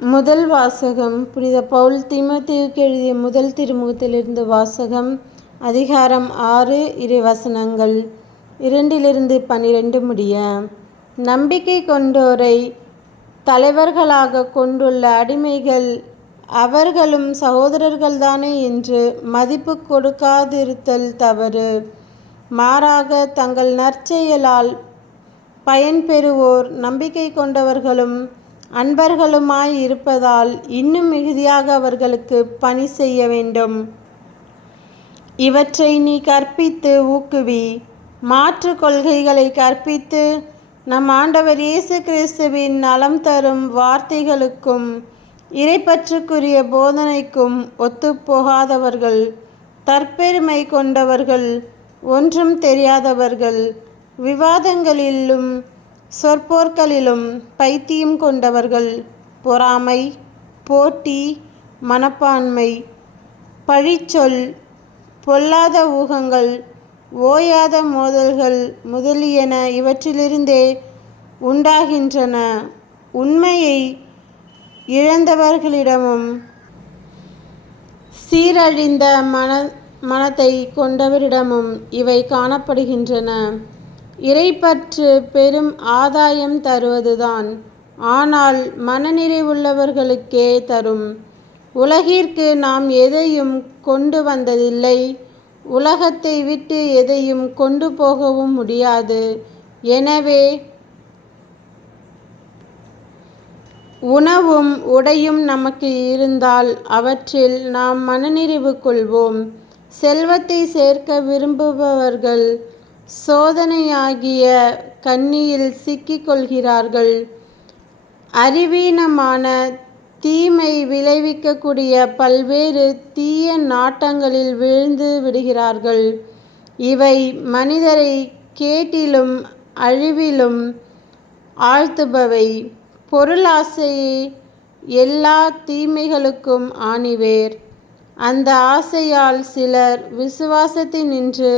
முதல் வாசகம். புனித பவுல் தீமோத்தேயுவுக்கு எழுதிய முதல் திருமுகத்திலிருந்து வாசகம். அதிகாரம் 6, இறைவசனங்கள் 2-12 முடிய. நம்பிக்கை கொண்டோரை தலைவர்களாக கொண்டுள்ள அடிமைகள் அவர்களும் சகோதரர்கள்தானே என்று மதிப்பு கொடுக்காதிருத்தல் தவறு. மாறாக தங்கள் நற்செயலால் பயன்பெறுவோர் நம்பிக்கை கொண்டவர்களும் அன்பர்களுமாய் இருப்பதால் இன்னும் மிகுதியாக அவர்களுக்கு பணி செய்ய வேண்டும். இவற்றை நீ கற்பித்து ஊக்குவி. மாற்று கொள்கைகளை கற்பித்து நம் ஆண்டவர் இயேசு கிறிஸ்துவின் நலம் தரும் வார்த்தைகளுக்கும் இறைப்பற்றுக்குரிய போதனைக்கும் ஒத்துப்போகாதவர்கள், தற்பெருமை கொண்டவர்கள், ஒன்றும் தெரியாதவர்கள், விவாதங்களிலும் சொற்பொருட்களிலும் பைத்தியம் கொண்டவர்கள், பொறாமை, போட்டி மனப்பான்மை, பழிச்சொல், பொல்லாத ஊகங்கள், ஓயாத மோதல்கள் முதலியன இவற்றிலிருந்தே உண்டாகின்றன. உண்மையை இழந்தவர்களிடமும் சீரழிந்த மனத்தை கொண்டவரிடமும் இவை காணப்படுகின்றன. இறைப்பற்று பெரும் ஆதாயம் தருவதுதான், ஆனால் மனநிறைவுள்ளவர்களுக்கே தரும். உலகிற்கு நாம் எதையும் கொண்டு வந்ததில்லை, உலகத்தை விட்டு எதையும் கொண்டு போகவும் முடியாது. எனவே உணவும் உடையும் நமக்கு இருந்தால் அவற்றில் நாம் மனநிறைவு கொள்வோம். செல்வத்தை சேர்க்க விரும்புபவர்கள் சோதனையாகிய கண்ணியில் சிக்கிக் கொள்கிறார்கள். அறிவீனமான தீமை விளைவிக்கக்கூடிய பல்வேறு தீய நாட்டங்களில் விழுந்து விடுகிறார்கள். இவை மனிதரை கேட்டிலும் அழிவிலும் ஆழ்த்துபவை. பொருளாசையே எல்லா தீமைகளுக்கும் ஆணிவேர். அந்த ஆசையால் சிலர் விசுவாசத்தினின்று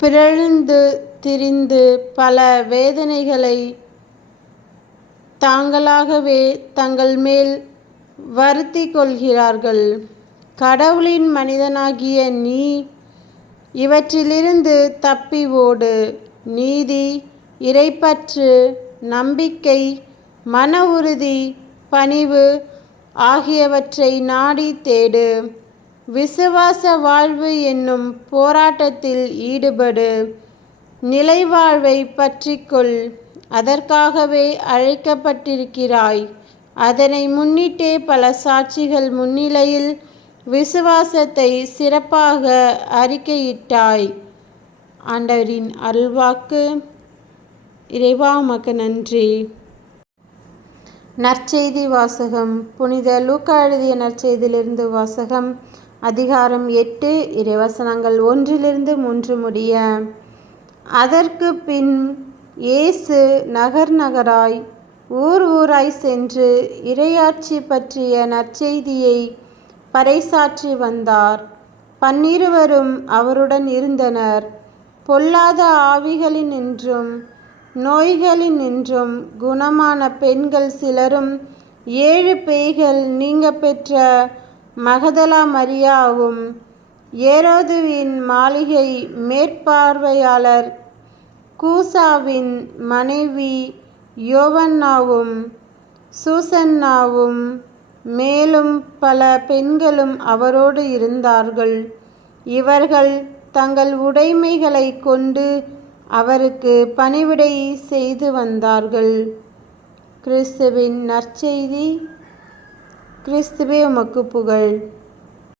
பிறழ்ந்து திரிந்து பல வேதனைகளை தாங்களாகவே தங்கள் மேல் வருத்தி கொள்கிறார்கள். கடவுளின் மனிதனாகிய நீ இவற்றிலிருந்து தப்பி ஓடு. நீதி, இறைப்பற்று, நம்பிக்கை, மன உறுதி, பணிவு ஆகியவற்றை நாடி தேடு. விசுவாச வாழ்வு என்னும் போராட்டத்தில் ஈடுபடு. நிலைவாழ்வை பற்றிக்கொள். அதற்காகவே அழைக்கப்பட்டிருக்கிறாய். அதனை முன்னிட்டே பல சாட்சிகள் முன்னிலையில் விசுவாசத்தை சிறப்பாக அறிக்கையிட்டாய். ஆண்டவரின் அருள்வாக்கு. இறைவா உமக்கு நன்றி. நற்செய்தி வாசகம். புனித லூக்கா எழுதிய நற்செய்தியிலிருந்து வாசகம். அதிகாரம் 8, இறைவசனங்கள் 1-3 முடிய. அதற்கு பின் இயேசு நகர் நகராய் ஊர் ஊராய் சென்று இறையாட்சி பற்றிய நற்செய்தியை பறைசாற்றி வந்தார். 12 அவருடன் இருந்தனர். பொல்லாத ஆவிகளினின்றும் நோய்களினின்றும் குணமான பெண்கள் சிலரும் 7 பேய்கள் நீங்க பெற்ற மகதலா மரியாவும், ஏரோதுவின் மாளிகை மேற்பார்வையாளர் கூசாவின் மனைவி யோவன்னாவும், சூசன்னாவும், மேலும் பல பெண்களும் அவரோடு இருந்தார்கள். இவர்கள் தங்கள் உடைமைகளை கொண்டு அவருக்கு பணிவிடை செய்து வந்தார்கள். கிறிஸ்துவின் நற்செய்தி. கிறிஸ்துவே உமக்கு புகழ்.